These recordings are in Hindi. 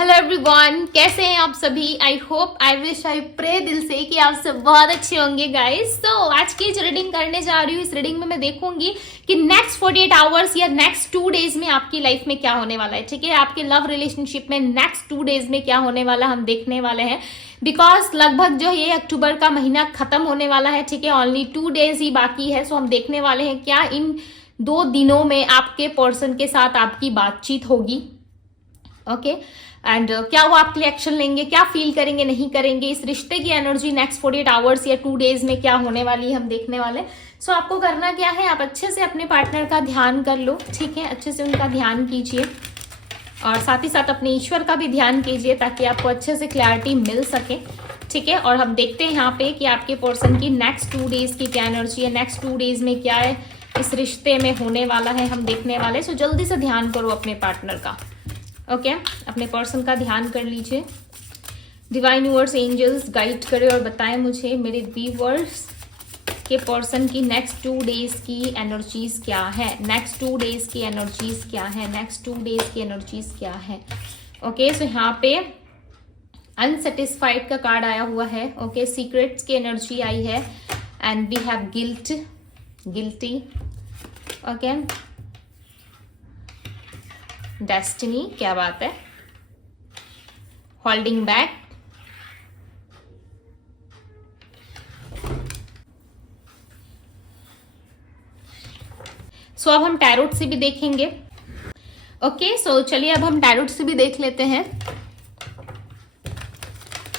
हेलो एवरीवन, कैसे हैं आप सभी। I hope, I wish, I pray दिल से कि आप सब बहुत अच्छे होंगे गाइस। तो आज की जो रीडिंग करने जा रही हूँ, इस रीडिंग में मैं देखूंगी कि नेक्स्ट 48 आवर्स या नेक्स्ट 2 डेज में आपकी लाइफ में क्या होने वाला है। ठीक है, आपके लव रिलेशनशिप में नेक्स्ट 2 डेज में क्या होने वाला हम देखने वाले हैं। बिकॉज लगभग जो ये अक्टूबर का महीना खत्म होने वाला है। ठीक है, ओनली 2 डेज ही बाकी है। सो हम देखने वाले हैं क्या इन 2 दिनों में आपके पर्सन के साथ आपकी बातचीत होगी। ओके एंड क्या वो आपके लिए एक्शन लेंगे, क्या फील करेंगे, नहीं करेंगे। इस रिश्ते की एनर्जी नेक्स्ट 48 आवर्स या 2 डेज में क्या होने वाली है हम देखने वाले। सो आपको करना क्या है, आप अच्छे से अपने पार्टनर का ध्यान कर लो। ठीक है, अच्छे से उनका ध्यान कीजिए और साथ ही साथ अपने ईश्वर का भी ध्यान कीजिए ताकि आपको अच्छे से क्लैरिटी मिल सके। ठीक है, और हम देखते हैं यहाँ पे कि आपके पर्सन की नेक्स्ट 2 डेज की क्या एनर्जी है, नेक्स्ट 2 डेज में क्या है इस रिश्ते में होने वाला है हम देखने वाले। सो जल्दी से ध्यान करो अपने पार्टनर का। ओके अपने पर्सन का ध्यान कर लीजिए। डिवाइन यूनिवर्स, एंजल्स गाइड करें और बताएं मुझे मेरे व्यूअर्स के पर्सन की नेक्स्ट 2 डेज की एनर्जीज क्या है, नेक्स्ट 2 डेज की एनर्जीज क्या है, नेक्स्ट 2 डेज की एनर्जीज क्या है। ओके सो यहाँ पे अनसेटिस्फाइड का कार्ड आया हुआ है। ओके सीक्रेट्स की एनर्जी आई है and we have guilt, guilty. Okay destiny, क्या बात है, होल्डिंग बैक, सो अब हम टैरोट से भी देखेंगे। ओके सो चलिए अब हम टैरोट से भी देख लेते हैं।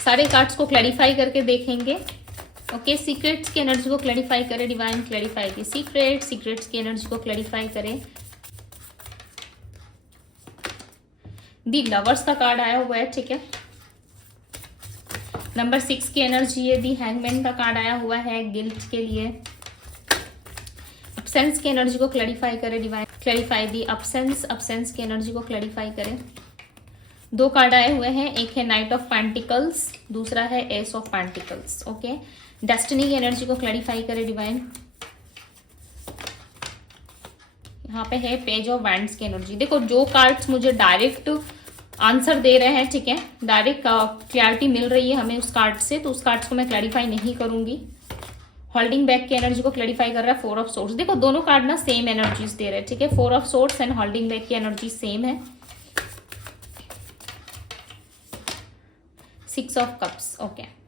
सारे कार्ड्स को क्लैरिफाई करके देखेंगे। ओके सीक्रेट्स की एनर्जी को क्लैरिफाई करें, डिवाइन क्लैरिफाई दी सीक्रेट, सीक्रेट्स की एनर्जी को क्लैरिफाई करें। दी लवर्स का कार्ड आया हुआ है। ठीक है, नंबर 6 की एनर्जी है। दी हैंगमैन का कार्ड आया हुआ है गिल्ट के लिए। अब्सेंस की एनर्जी को क्लैरिफाई करें, डिवाइन क्लैरिफाई दी अब्सेंस, अब्सेंस की एनर्जी को क्लैरिफाई करें। 2 कार्ड आए हुए हैं, एक है नाइट ऑफ पेंटिकल्स, दूसरा है S of pentacles. Okay destiny की एनर्जी को क्लैरिफाई करें, डिवाइन। यहाँ पे है पेज ऑफ वैंड्स की एनर्जी। देखो जो कार्ड्स मुझे डायरेक्ट आंसर दे रहे हैं, ठीक है, डायरेक्ट क्लैरिटी मिल रही है हमें उस कार्ड से, तो उस कार्ड्स को मैं क्लैरिफाई नहीं करूंगी। होल्डिंग बैक की एनर्जी को क्लैरिफाई कर रहा है 4 ऑफ सोर्ट्स। देखो दोनों कार्ड ना सेम एनर्जीज दे रहे हैं। ठीक है, 4 of sorts and holding back की एनर्जी सेम है। 6 ऑफ कप्स। ओके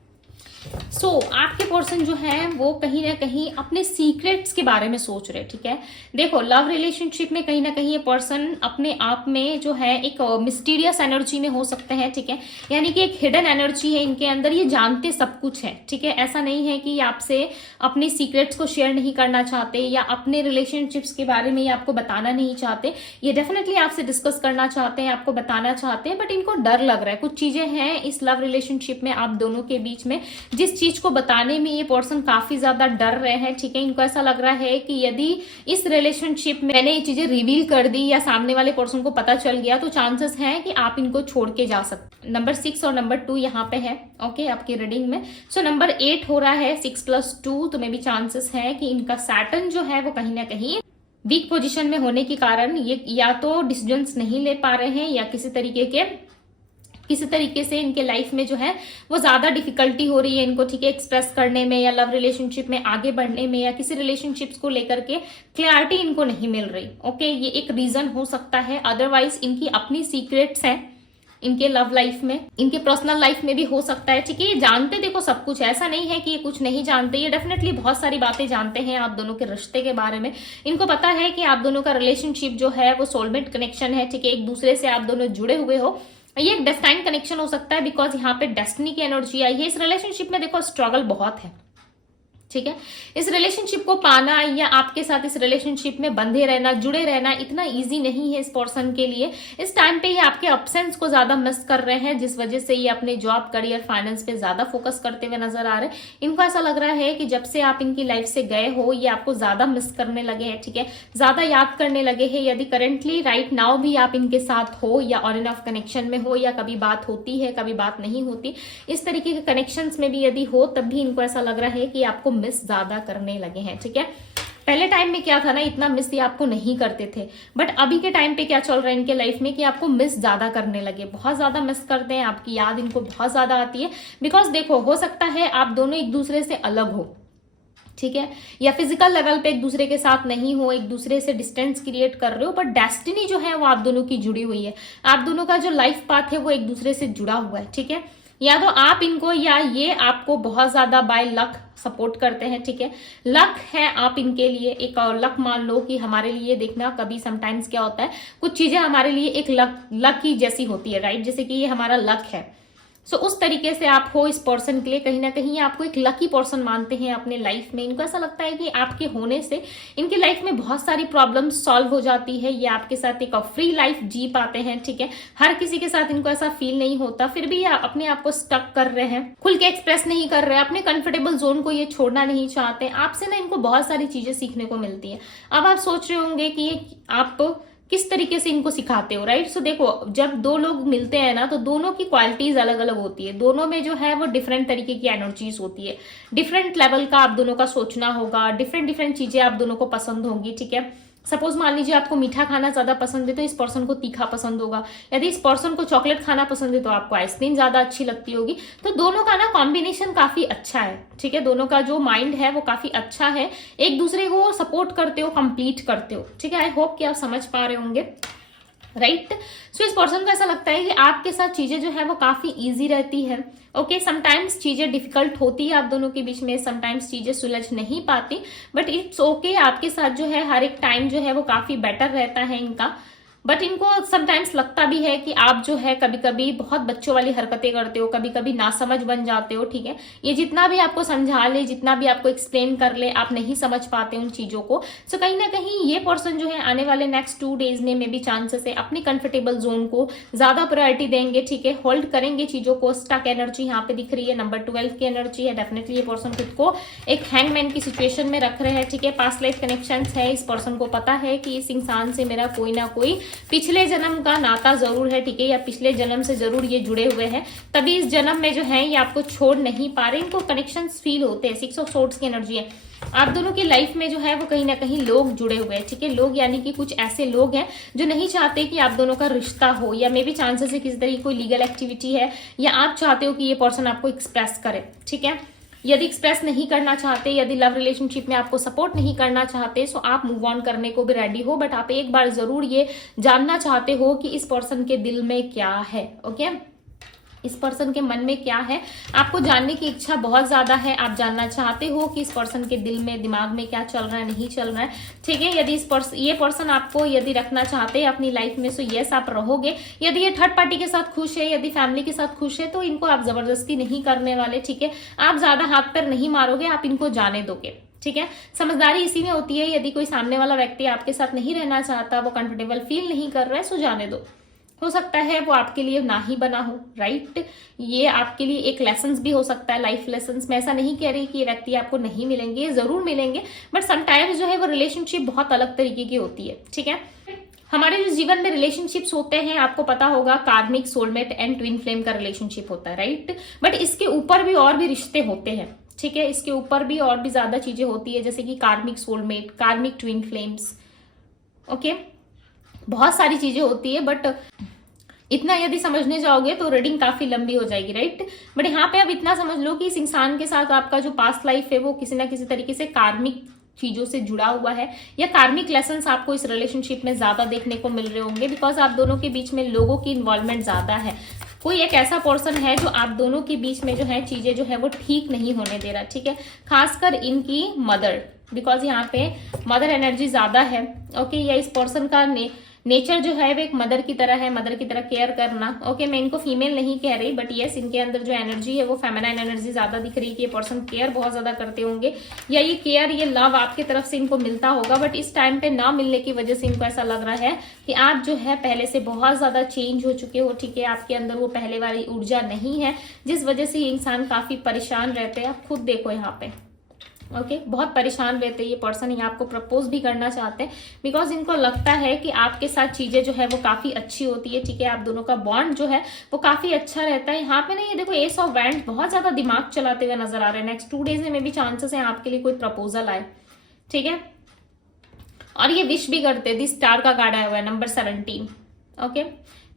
सो आपके पर्सन जो है वो कहीं ना कहीं अपने सीक्रेट्स के बारे में सोच रहे हैं। ठीक है, देखो लव रिलेशनशिप में कहीं ना कहीं ये पर्सन अपने आप में जो है एक मिस्टीरियस एनर्जी में हो सकते हैं। ठीक है, यानी कि एक हिडन एनर्जी है इनके अंदर, ये जानते सब कुछ है। ठीक है, ऐसा नहीं है कि आपसे अपने सीक्रेट्स को शेयर नहीं करना चाहते या अपने रिलेशनशिप्स के बारे में ये आपको बताना नहीं चाहते। ये डेफिनेटली आपसे डिस्कस करना चाहते हैं, आपको बताना चाहते हैं, बट इनको डर लग रहा है। कुछ चीजें हैं इस लव रिलेशनशिप में आप दोनों के बीच में जिस चीज को बताने में ये पर्सन काफी ज्यादा डर रहे हैं। ठीक है, इनको ऐसा लग रहा है कि यदि इस रिलेशनशिप में मैंने ये चीजें रिवील कर दी या सामने वाले पर्सन को पता चल गया तो चांसेस हैं कि आप इनको छोड़ के जा सकते। नंबर 6 और नंबर 2 यहाँ पे है। ओके आपकी रीडिंग में सो नंबर 8 हो रहा है 6 + 2, तो मे भी चांसेस है कि इनका सैटर्न जो है वो कहीं ना कहीं वीक पोजिशन में होने के कारण ये या तो डिसीजंस नहीं ले पा रहे हैं या किसी तरीके से इनके लाइफ में जो है वो ज्यादा डिफिकल्टी हो रही है इनको। ठीक है, एक्सप्रेस करने में या लव रिलेशनशिप में आगे बढ़ने में या किसी रिलेशनशिप्स को लेकर के क्लैरिटी इनको नहीं मिल रही। ओके ये एक रीजन हो सकता है। अदरवाइज इनकी अपनी सीक्रेट्स हैं इनके लव लाइफ में, इनके पर्सनल लाइफ में भी हो सकता है। ठीक है, ये जानते देखो सब कुछ, ऐसा नहीं है कि ये कुछ नहीं जानते, ये डेफिनेटली बहुत सारी बातें जानते हैं आप दोनों के रिश्ते के बारे में। इनको पता है कि आप दोनों का रिलेशनशिप जो है वो सोलमेट कनेक्शन है। ठीक है, एक दूसरे से आप दोनों जुड़े हुए हो, ये एक डेस्टाइन कनेक्शन हो सकता है बिकॉज यहाँ पे डेस्टिनी की एनर्जी आई है। इस रिलेशनशिप में देखो स्ट्रगल बहुत है। ठीक है, इस रिलेशनशिप को पाना या आपके साथ इस रिलेशनशिप में बंधे रहना, जुड़े रहना इतना इजी नहीं है इस पर्सन के लिए। इस टाइम पे ये आपके अब्सेंस को ज्यादा मिस कर रहे हैं, जिस वजह से ये अपने जॉब, करियर, फाइनेंस पे ज्यादा फोकस करते हुए नजर आ रहे हैं। इनको ऐसा लग रहा है कि जब से आप इनकी लाइफ से गए हो ये आपको ज्यादा मिस करने लगे हैं। ठीक है, ज्यादा याद करने लगे हैं। यदि करेंटली राइट नाउ भी आप इनके साथ हो या ऑन एंड ऑफ कनेक्शन में हो या कभी बात होती है कभी बात नहीं होती, इस तरीके के कनेक्शंस में भी यदि हो तब भी इनको ऐसा लग रहा है कि आपको मिस ज्यादा करने लगे हैं। ठीक है, पहले टाइम में क्या था ना, इतना मिस ये आपको नहीं करते थे, बट अभी के टाइम पे क्या चल रहा है इनके लाइफ में कि आपको मिस ज्यादा करने लगे, बहुत ज्यादा मिस करते हैं, आपकी याद इनको बहुत ज्यादा आती है। बिकॉज देखो, हो सकता है आप दोनों एक दूसरे से अलग हो, ठीक है, या फिजिकल लेवल पे एक दूसरे के साथ नहीं हो, एक दूसरे से डिस्टेंस क्रिएट कर रहे हो, बट डेस्टिनी जो है वो आप दोनों की जुड़ी हुई है, आप दोनों का जो लाइफ पाथ है वो एक दूसरे से जुड़ा हुआ है, ठीक है। या तो आप इनको या ये आपको बहुत ज्यादा बाय लक सपोर्ट करते हैं, ठीक है, लक है आप इनके लिए एक लक मान लो कि हमारे लिए देखना कभी समटाइम्स क्या होता है, कुछ चीजें हमारे लिए एक लक की जैसी होती है, राइट, जैसे कि ये हमारा लक है। सो उस तरीके से आप हो इस पर्सन के लिए, कहीं ना कहीं आपको एक लकी पर्सन मानते हैं अपने लाइफ में। इनको ऐसा लगता है कि आपके होने से इनकी लाइफ में बहुत सारी प्रॉब्लम सॉल्व हो जाती है, ये आपके साथ एक फ्री लाइफ जी पाते हैं, ठीक है। हर किसी के साथ इनको ऐसा फील नहीं होता, फिर भी ये अपने आप को स्टक कर रहे हैं, खुल के एक्सप्रेस नहीं कर रहे, अपने कंफर्टेबल जोन को ये छोड़ना नहीं चाहते। आपसे ना इनको बहुत सारी चीजें सीखने को मिलती है। अब आप सोच रहे होंगे कि आप किस तरीके से इनको सिखाते हो, राइट। सो देखो, जब दो लोग मिलते हैं ना तो दोनों की क्वालिटीज अलग अलग होती है, दोनों में जो है वो डिफरेंट तरीके की एनर्जीज होती है, डिफरेंट लेवल का आप दोनों का सोचना होगा, डिफरेंट डिफरेंट चीजें आप दोनों को पसंद होंगी, ठीक है। सपोज मान लीजिए आपको मीठा खाना ज्यादा पसंद है तो इस पर्सन को तीखा पसंद होगा, यदि इस पर्सन को चॉकलेट खाना पसंद है तो आपको आइसक्रीम ज्यादा अच्छी लगती होगी। तो दोनों का ना कॉम्बिनेशन काफी अच्छा है, ठीक है, दोनों का जो माइंड है वो काफी अच्छा है, एक दूसरे को सपोर्ट करते हो, कंप्लीट करते हो, ठीक है। आई होप कि आप समझ पा रहे होंगे, राइट। सो इस पर्सन को ऐसा लगता है कि आपके साथ चीजें जो है वो काफी इजी रहती है, ओके। समटाइम्स चीजें डिफिकल्ट होती है आप दोनों के बीच में, समटाइम्स चीजें सुलझ नहीं पाती, बट इट्स ओके, आपके साथ जो है हर एक टाइम जो है वो काफी बेटर रहता है इनका। बट इनको समटाइम्स लगता भी है कि आप जो है कभी कभी बहुत बच्चों वाली हरकतें करते हो, कभी कभी नासमझ बन जाते हो, ठीक है। ये जितना भी आपको समझा ले, जितना भी आपको एक्सप्लेन कर ले, आप नहीं समझ पाते उन चीजों को। सो कहीं ना कहीं ये पर्सन जो है आने वाले नेक्स्ट 2 डेज में भी चांसेस है अपनी कंफर्टेबल जोन को ज्यादा प्रायोरिटी देंगे, ठीक है, होल्ड करेंगे चीजों को। स्टक एनर्जी यहाँ पे दिख रही है, नंबर 12 की एनर्जी है, डेफिनेटली ये पर्सन खुद को एक हैंगमैन की सिचुएशन में रख रहे हैं, ठीक है। पास्ट लाइफ कनेक्शन है, इस पर्सन को पता है कि इस इंसान से मेरा कोई ना कोई पिछले जन्म का नाता जरूर है, ठीक है, या पिछले जन्म से जरूर ये जुड़े हुए हैं, तभी इस जन्म में जो है ये आपको छोड़ नहीं पा रहे, इनको कनेक्शंस फील होते हैं। 6 ऑफ सोर्ड्स की एनर्जी है, आप दोनों की लाइफ में जो है वो कहीं ना कहीं लोग जुड़े हुए हैं, ठीक है। लोग यानी कि कुछ ऐसे लोग हैं जो नहीं चाहते कि आप दोनों का रिश्ता हो, या मे बी चांसेस है किसी तरह की कोई लीगल एक्टिविटी है, या आप चाहते हो कि ये पर्सन आपको एक्सप्रेस करे, ठीक है। यदि एक्सप्रेस नहीं करना चाहते, यदि लव रिलेशनशिप में आपको सपोर्ट नहीं करना चाहते, सो आप मूव ऑन करने को भी रेडी हो, बट आप एक बार जरूर ये जानना चाहते हो कि इस पर्सन के दिल में क्या है, ओके। इस पर्सन के मन में क्या है, आपको जानने की इच्छा बहुत ज्यादा है, आप जानना चाहते हो कि इस पर्सन के दिल में, दिमाग में क्या चल रहा है, नहीं चल रहा है, ठीक है। यदि ये पर्सन आपको यदि रखना चाहते हैं अपनी लाइफ में, सो यस आप रहोगे। यदि ये थर्ड पार्टी के साथ खुश है, यदि फैमिली के साथ खुश है, तो इनको आप जबरदस्ती नहीं करने वाले, ठीक है। आप ज्यादा हाथ पैर नहीं मारोगे, आप इनको जाने दोगे, ठीक है। समझदारी इसी में होती है, यदि कोई सामने वाला व्यक्ति आपके साथ नहीं रहना चाहता, वो कंफर्टेबल फील नहीं कर रहा है, सो जाने दो। हो सकता है वो आपके लिए ना ही बना हो, राइट। ये आपके लिए एक लेसन्स भी हो सकता है, लाइफ लेसन्स। मैं ऐसा नहीं कह रही कि ये व्यक्ति आपको नहीं मिलेंगे, जरूर मिलेंगे, बट समटाइम्स जो है वो रिलेशनशिप बहुत अलग तरीके की होती है, ठीक है। हमारे जो जीवन में रिलेशनशिप्स होते हैं, आपको पता होगा, कार्मिक, सोलमेट एंड ट्विन फ्लेम का रिलेशनशिप होता है, राइट। बट इसके ऊपर भी और भी रिश्ते होते हैं, ठीक है। इसके ऊपर भी और भी ज्यादा चीजें होती है, जैसे कि कार्मिक सोलमेट, कार्मिक ट्विन फ्लेम्स, ओके, बहुत सारी चीजें होती है। बट इतना यदि समझने जाओगे तो रीडिंग काफी लंबी हो जाएगी, राइट। बट यहाँ पे अब इतना समझ लो कि इस इंसान के साथ आपका जो पास्ट लाइफ है वो किसी ना किसी तरीके से कार्मिक चीजों से जुड़ा हुआ है, या कार्मिक लेसन्स आपको इस रिलेशनशिप में ज्यादा देखने को मिल रहे होंगे, बिकॉज आप दोनों के बीच में लोगों की इन्वॉल्वमेंट ज्यादा है। कोई एक ऐसा पर्सन है जो आप दोनों के बीच में जो है चीजें जो है वो ठीक नहीं होने दे रहा, ठीक है। खासकर इनकी मदर, बिकॉज यहाँ पे मदर एनर्जी ज्यादा है, ओके। या इस पर्सन का नेचर जो है वो एक मदर की तरह है, मदर की तरह केयर करना, ओके। मैं इनको फीमेल नहीं कह रही, बट यस, इनके अंदर जो एनर्जी है वो फेमिनाइन एनर्जी ज्यादा दिख रही है कि ये पर्सन केयर बहुत ज्यादा करते होंगे, या ये केयर, ये लव आपकी तरफ से इनको मिलता होगा, बट इस टाइम पे ना मिलने की वजह से इनको ऐसा लग रहा है कि आप जो है पहले से बहुत ज्यादा चेंज हो चुके हो, ठीक है। आपके अंदर वो पहले वाली ऊर्जा नहीं है, जिस वजह से ये इंसान काफी परेशान रहते हैं। आप खुद देखो यहाँ पे, ओके, बहुत परेशान रहते हैं ये पर्सन। ये आपको प्रपोज भी करना चाहते हैं, बिकॉज इनको लगता है कि आपके साथ चीजें जो है वो काफी अच्छी होती है, ठीक है। आप दोनों का बॉन्ड जो है वो काफी अच्छा रहता है। यहाँ पे ना ये देखो, एस ऑफ वैंड बहुत ज्यादा दिमाग चलाते हुए नजर आ रहे हैं। नेक्स्ट 2 डेज में भी चांसेस है आपके लिए कोई प्रपोजल आए, ठीक है। और ये विश भी करते, दी स्टार का कार्ड आया हुआ है नंबर 17। ओके,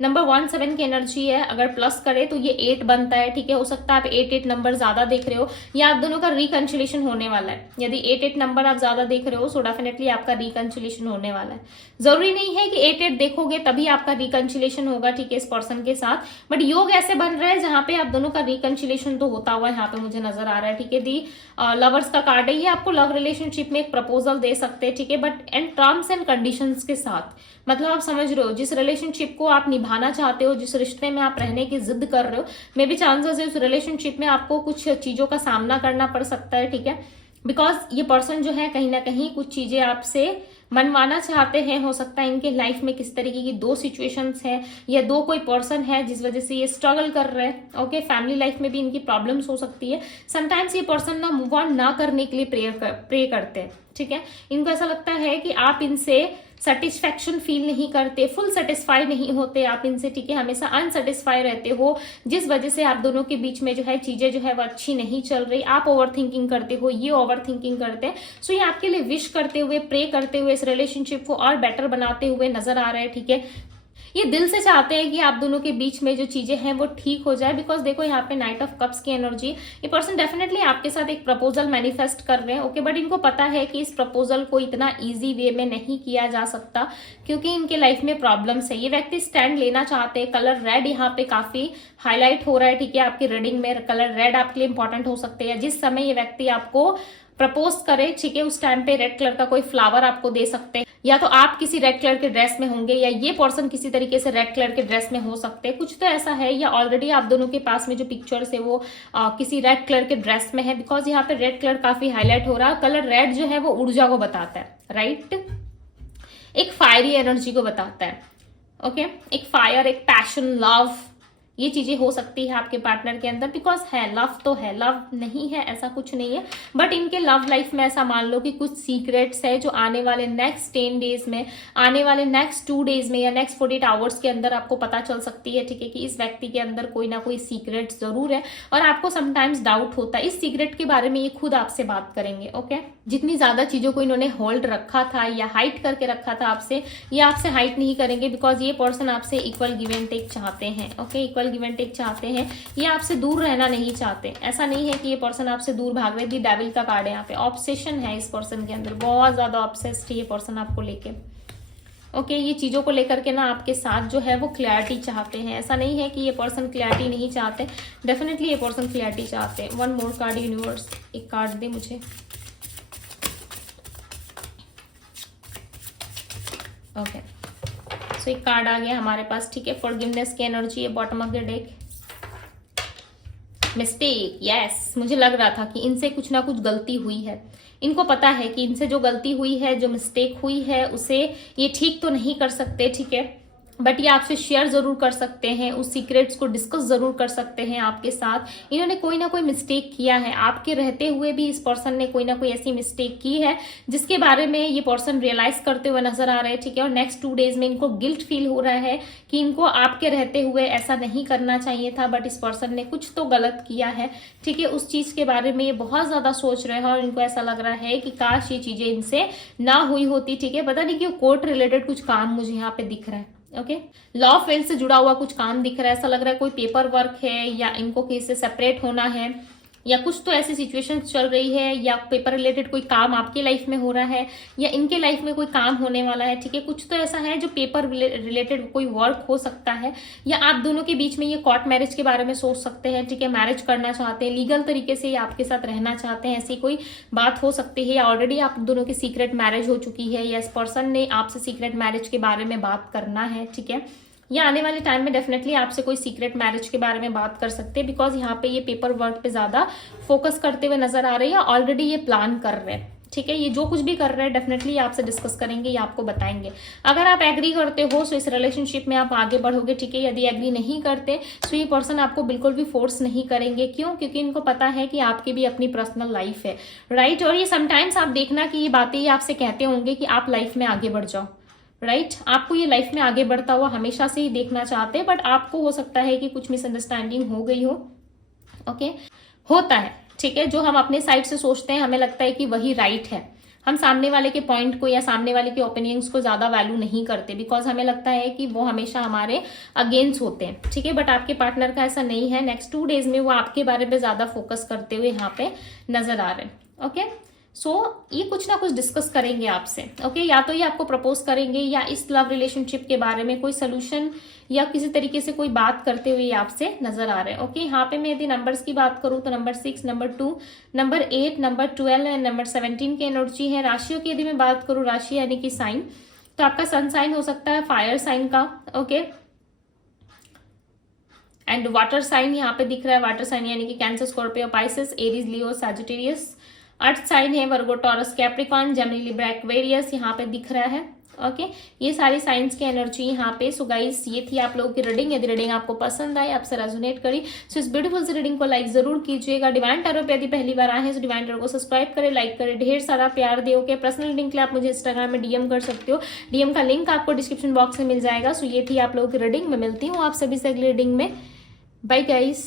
नंबर 17 की एनर्जी है, अगर प्लस करे तो ये 8 बनता है, ठीक है। हो सकता है आप 8 नंबर ज्यादा देख रहे हो, या आप दोनों का रिकंसिलेशन होने वाला है। यदि 8 नंबर आप ज्यादा देख रहे हो सो डेफिनेटली आपका रिकंसिलेशन होने वाला है। जरूरी नहीं है कि 8 देखोगे तभी आपका रिकंसिलेशन होगा, ठीक है, इस पर्सन के साथ, बट योग ऐसे बन रहा है जहां पे आप दोनों का रिकंसिलेशन तो होता हुआ यहाँ पे मुझे नजर आ रहा है, ठीक है। दी लवर्स का कार्ड है, ये आपको लव रिलेशनशिप में एक प्रपोजल दे सकते हैं, ठीक है, but and terms and conditions के साथ। मतलब आप समझ रहे हो, जिस रिलेशनशिप को आप निभाना चाहते हो, जिस रिश्ते में आप रहने की जिद कर रहे हो, मे बी चांसेस है उस रिलेशनशिप में आपको कुछ चीजों का सामना करना पड़ सकता है, ठीक है। बिकॉज ये पर्सन जो है कहीं ना कहीं कुछ चीजें आपसे मनवाना चाहते हैं। हो सकता है इनके लाइफ में किस तरीके की 2 सिचुएशंस है, या 2 कोई पर्सन है जिस वजह से ये स्ट्रगल कर रहे हैं। ओके, फैमिली लाइफ में भी इनकी प्रॉब्लम्स हो सकती है। समटाइम्स ये पर्सन ना मूव ऑन ना करने के लिए प्रे करते हैं, ठीक है। इनको ऐसा लगता है कि आप इनसे सेटिस्फेक्शन फील नहीं करते, फुल सेटिस्फाई नहीं होते आप इनसे, ठीक है, हमेशा अनसेटिस्फाई रहते हो, जिस वजह से आप दोनों के बीच में जो है चीजें जो है वो अच्छी नहीं चल रही। आप ओवर थिंकिंग करते हो, ये ओवर थिंकिंग करते हैं। सो ये आपके लिए विश करते हुए, प्रे करते हुए इस रिलेशनशिप को और बेटर बनाते हुए नजर आ रहे हैं, ठीक है। ये दिल से चाहते हैं कि आप दोनों के बीच में जो चीजें हैं वो ठीक हो जाए। बिकॉज देखो यहाँ पे नाइट ऑफ कप्स की एनर्जी, ये पर्सन डेफिनेटली आपके साथ एक प्रपोजल मैनिफेस्ट कर रहे हैं, ओके, बट इनको पता है कि इस प्रपोजल को इतना इजी वे में नहीं किया जा सकता, क्योंकि इनके लाइफ में प्रॉब्लम्स है। ये व्यक्ति स्टैंड लेना चाहते हैं। कलर रेड यहाँ पे काफी हाईलाइट हो रहा है, ठीक है, आपकी रीडिंग में कलर रेड आपके लिए इंपॉर्टेंट हो सकते हैं। जिस समय ये व्यक्ति आपको प्रपोज करे, ठीक है, उस टाइम पे रेड कलर का कोई फ्लावर आपको दे सकते हैं, या तो आप किसी रेड कलर के ड्रेस में होंगे, या ये पर्सन किसी तरीके से रेड कलर के ड्रेस में हो सकते हैं, कुछ तो ऐसा है, या ऑलरेडी आप दोनों के पास में जो पिक्चर्स है वो किसी रेड कलर के ड्रेस में है। बिकॉज यहाँ पे रेड कलर काफी हाईलाइट हो रहा है। कलर रेड जो है वो ऊर्जा को बताता है, राइट, एक फायरी एनर्जी को बताता है, ओके, एक फायर, एक पैशन, लव, ये चीजें हो सकती है आपके पार्टनर के अंदर। बिकॉज है, लव तो है, लव नहीं है ऐसा कुछ नहीं है, बट इनके लव लाइफ में ऐसा मान लो कि कुछ सीक्रेट्स है जो आने वाले नेक्स्ट 10 डेज में, आने वाले नेक्स्ट 2 डेज में, या नेक्स्ट 48 आवर्स के अंदर आपको पता चल सकती है, ठीक है, कि इस व्यक्ति के अंदर कोई ना कोई सीक्रेट जरूर है, और आपको समटाइम्स डाउट होता है। इस सीक्रेट के बारे में ये खुद आपसे बात करेंगे, ओके। जितनी ज्यादा चीजों को इन्होंने होल्ड रखा था या हाइड करके रखा था आपसे, ये आपसे हाइड नहीं करेंगे। बिकॉज ये पर्सन आपसे इक्वल गिव एंड टेक चाहते हैं, okay, equal give and take चाहते हैं। ये आपसे दूर रहना नहीं चाहते। ऐसा नहीं है कि ये पर्सन आपसे दूर भाग रहे। दी डेविल का कार्ड है यहाँ पे। ऑब्सेशन है इस पर्सन के अंदर, बहुत ज्यादा ऑब्सेस्ड है ये पर्सन आपको लेके, ओके। ये चीजों को लेकर के ना आपके साथ जो है वो क्लैरिटी चाहते हैं। ऐसा नहीं है कि ये पर्सन क्लैरिटी नहीं चाहते, डेफिनेटली ये पर्सन क्लैरिटी चाहते हैं। 1 मोर कार्ड यूनिवर्स, एक कार्ड दे मुझे, ओके। सो एक कार्ड आ गया हमारे पास, ठीक है, फॉरगिवनेस की एनर्जी है bottom of the deck. Mistake, yes, मुझे लग रहा था कि इनसे कुछ ना कुछ गलती हुई है। इनको पता है कि इनसे जो गलती हुई है, जो मिस्टेक हुई है, उसे ये ठीक तो नहीं कर सकते, ठीक है, बट ये आपसे शेयर जरूर कर सकते हैं, उस सीक्रेट्स को डिस्कस जरूर कर सकते हैं आपके साथ। इन्होंने कोई ना कोई मिस्टेक किया है, आपके रहते हुए भी इस पर्सन ने कोई ना कोई ऐसी मिस्टेक की है जिसके बारे में ये पर्सन रियलाइज करते हुए नजर आ रहे हैं, ठीक है। और नेक्स्ट 2 डेज में इनको गिल्ट फील हो रहा है कि इनको आपके रहते हुए ऐसा नहीं करना चाहिए था, बट इस पर्सन ने कुछ तो गलत किया है, ठीक है। उस चीज के बारे में ये बहुत ज्यादा सोच रहे हैं, और इनको ऐसा लग रहा है कि काश ये चीजें इनसे ना हुई होती, ठीक है। पता नहीं क्यों कोर्ट रिलेटेड कुछ काम मुझे यहाँ पे दिख रहा है, ओके, लॉ फील्ड से जुड़ा हुआ कुछ काम दिख रहा है। ऐसा लग रहा है कोई पेपर वर्क है, या इनको किसी से सेपरेट होना है, या कुछ तो ऐसी सिचुएशन चल रही है, या पेपर रिलेटेड कोई काम आपके लाइफ में हो रहा है, या इनके लाइफ में कोई काम होने वाला है, ठीक है। कुछ तो ऐसा है जो पेपर रिलेटेड कोई वर्क हो सकता है, या आप दोनों के बीच में ये कोर्ट मैरिज के बारे में सोच सकते हैं, ठीक है। मैरिज करना चाहते हैं, लीगल तरीके से ये आपके साथ रहना चाहते हैं, ऐसी कोई बात हो सकती है। या ऑलरेडी आप दोनों की सीक्रेट मैरिज हो चुकी है, या इस पर्सन ने आपसे सीक्रेट मैरिज के बारे में बात करना है, ठीक है। या आने वाले टाइम में डेफिनेटली आपसे कोई सीक्रेट मैरिज के बारे में बात कर सकते हैं। बिकॉज यहाँ पे ये पेपर वर्क पे ज्यादा फोकस करते हुए नजर आ रही है, ऑलरेडी ये प्लान कर रहे हैं, ठीक है। ये जो कुछ भी कर रहे हैं डेफिनेटली आपसे डिस्कस करेंगे, ये आपको बताएंगे। अगर आप एग्री करते हो तो इस रिलेशनशिप में आप आगे बढ़ोगे, ठीक है। यदि एग्री नहीं करते तो ये पर्सन आपको बिल्कुल भी फोर्स नहीं करेंगे। क्यों? क्योंकि इनको पता है कि आपकी भी अपनी पर्सनल लाइफ है, राइट। और ये समटाइम्स आप देखना कि ये बातें ये आपसे कहते होंगे कि आप लाइफ में आगे बढ़ जाओ, राइट। आपको ये लाइफ में आगे बढ़ता हुआ हमेशा से ही देखना चाहते हैं, बट आपको हो सकता है कि कुछ मिसअंडरस्टैंडिंग हो गई हो, ओके, होता है, ठीक है। जो हम अपने साइड से सोचते हैं हमें लगता है कि वही राइट है, हम सामने वाले के पॉइंट को या सामने वाले के ओपिनियंस को ज्यादा वैल्यू नहीं करते, बिकॉज हमें लगता है कि वो हमेशा हमारे अगेंस्ट होते हैं, ठीक है। बट आपके पार्टनर का ऐसा नहीं है। नेक्स्ट 2 डेज में वो आपके बारे में ज्यादा फोकस करते हुए यहाँ पे नजर आ रहे हैं, ओके। सो ये कुछ ना कुछ डिस्कस करेंगे आपसे, ओके। या तो ये आपको प्रपोज करेंगे या इस लव रिलेशनशिप के बारे में कोई सोल्यूशन या किसी तरीके से कोई बात करते हुए आपसे नजर आ रहे हैं, ओके। यहाँ पे मैं यदि नंबर्स की बात करूँ तो number 6, number 2, number 8, number 12 and number 17 की एनर्जी है। राशियों की यदि मैं बात करूँ, राशि यानी कि साइन, तो आपका सन साइन हो सकता है फायर साइन का, ओके। एंड वाटर साइन यहाँ पे दिख रहा है, वाटर साइन यानी कि Cancer, Scorpio, Pisces, Aries, Leo, Sagittarius. Earth sign है Virgo, Taurus, Capricorn, Gemini, Libra, Aquarius यहाँ पे दिख रहा है, ओके। ये सारी साइंस की एनर्जी यहाँ पे। सो गाइस ये थी आप लोगों की रीडिंग। यदि रीडिंग आपको पसंद आई, आपसे रेजोनेट करी, सो इस ब्यूटीफुल से रीडिंग को लाइक जरूर कीजिएगा। डिवाइन टैरो पे यदि पहली बार आए हैं तो डिवाइन टैरो को सब्सक्राइब करें, लाइक करें, ढेर सारा प्यार दे, ओके। पर्सनल लिंक के लिए आप मुझे इंस्टाग्राम में डीएम कर सकते हो, डीएम का लिंक आपको डिस्क्रिप्शन बॉक्स में मिल जाएगा। सो ये थी आप लोगों की रीडिंग। मैं मिलती हूँ आप सभी से अगली रीडिंग में। Bye guys.